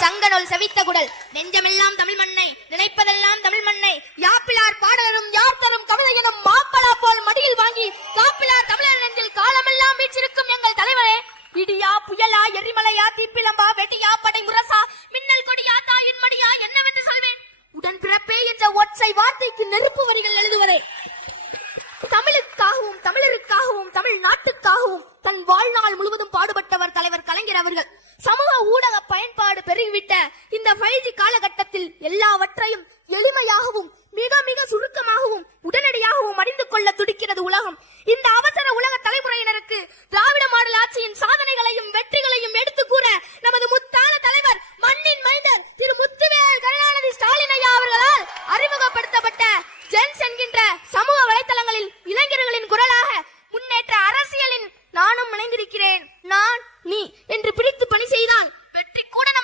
சங்கநூல் செவித்த குடல் நெஞ்சமெல்லாம் தமிழ் மண்ணை நினைப்பதெல்லாம் தமிழ் மண்ணை யாப்பிலார் பாடலரும் யார் தரும் கவிதை எனும் மாப்பலா போல் மடியில் வாங்கி காப்பிலார் தமிழர் நெஞ்சில் காலமெல்லாம் வீற்றிருக்கும் எங்கள் தலைவரே. இடியா புயலா எரிமலையா தீப்பிலம்பா வெட்டியா படை முரசா மின்னல் கொடியா தாயின் மடியா என்னவென்று சொல்வேன். உடன் பிறப்பே என்ற ஒற்றை வார்த்தைக்கு நெருப்பு வரிகள் எழுதுவரே. தமிழுக்காகவும் தமிழருக்காகவும் தமிழ் நாட்டுக்காகவும் தன் வாழ்நாள் முழுவதும் பாடுபட்டவர் தலைவர் கலைஞர் அவர்கள். சமூக ஊடக பயன்பாடு பெருகிவிட்ட இந்த 5G காலகட்டத்தில் எல்லாவற்றையும் எளிமையாகவும் மிக மிக சுருக்கமாகவும் உடனடியாகவும் அறிந்து கொள்ள துடிக்கிறது உலகம்.